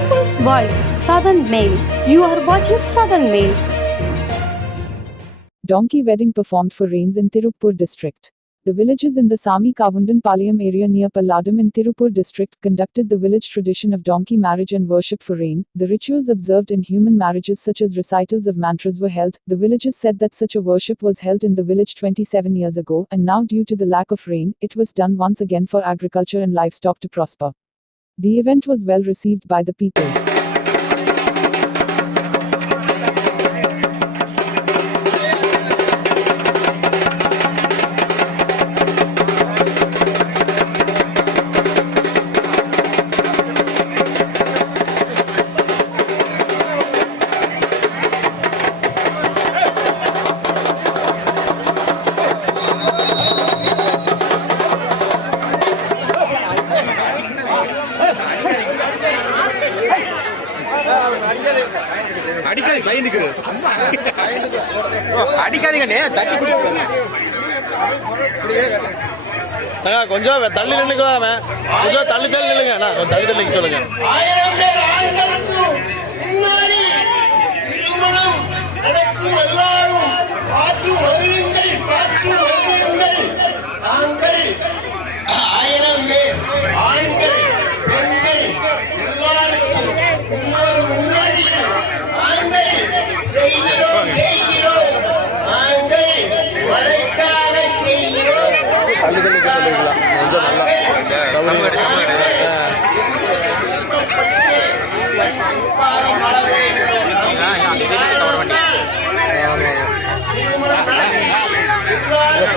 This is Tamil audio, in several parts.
People's Voice, Southern Mail. You are watching Southern Mail. Donkey wedding performed for rains in Tiruppur district. The villages in the Samikavundanpalayam area near Palladam in Tirupur district conducted the village tradition of donkey marriage and worship for rain. The rituals observed in human marriages such as recitals of mantras were held. The villagers said that such a worship was held in the village 27 years ago, and now due to the lack of rain, it was done once again for agriculture and livestock to prosper. The event was well received by the people. கொஞ்சம் தள்ளி நின்னுக்கலாம் கொஞ்சம் தள்ளி நில்லுங்க தள்ளி நிக்க சொல்லுங்க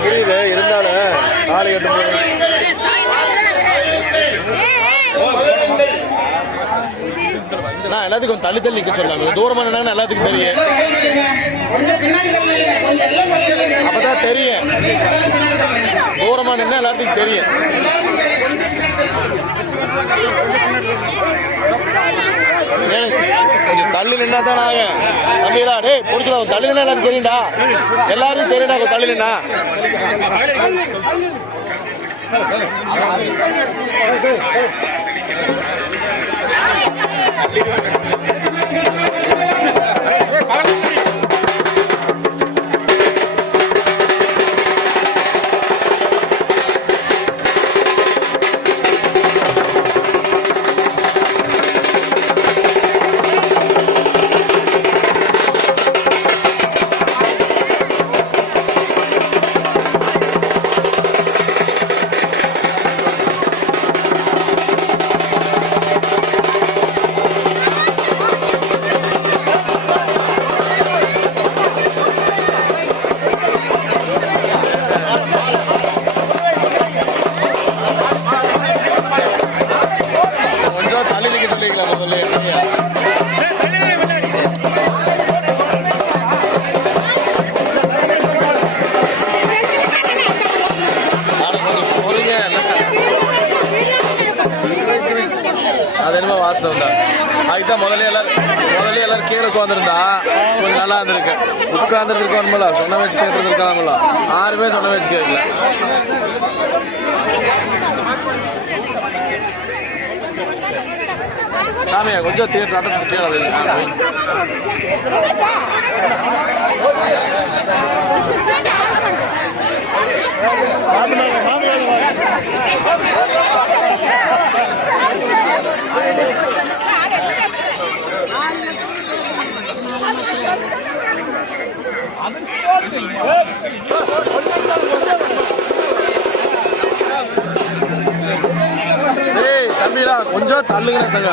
புரியுது இருந்தாலும் நாளை நான் எல்லாத்துக்கும் தள்ளி தள்ளி நிக்க சொல்லாங்க தூரமா நின்னாங்க எல்லாத்துக்கும் தெரியும் அப்பதான் தெரியும் தூரமா நின்னா எல்லாத்துக்கும் தெரியும் கொஞ்சம் தள்ளி நின்னா தான் நாங்க தம்பிடா டே பிடிச்சலாம் தள்ளி நின்னா எல்லாத்துக்கும் தெரியும்டா எல்லாருக்கும் தெரியும்டா தள்ளி நின்னா அது என்னமோ வாஸ்தவம் தான். அதுதான் முதல்ல எல்லாரும் கீழே உட்காந்துருந்தா கொஞ்சம் நல்லா இருந்திருக்கு. உட்காந்துருக்கோம்ல சொன்ன வச்சு கேட்டு இருக்காங்களா யாருமே சொன்ன வச்சு கேட்கல. சாமியா கொஞ்சம் தியேட்டர் நடத்து கீழே தம்பிடா கொஞ்சம் தள்ளுங்க.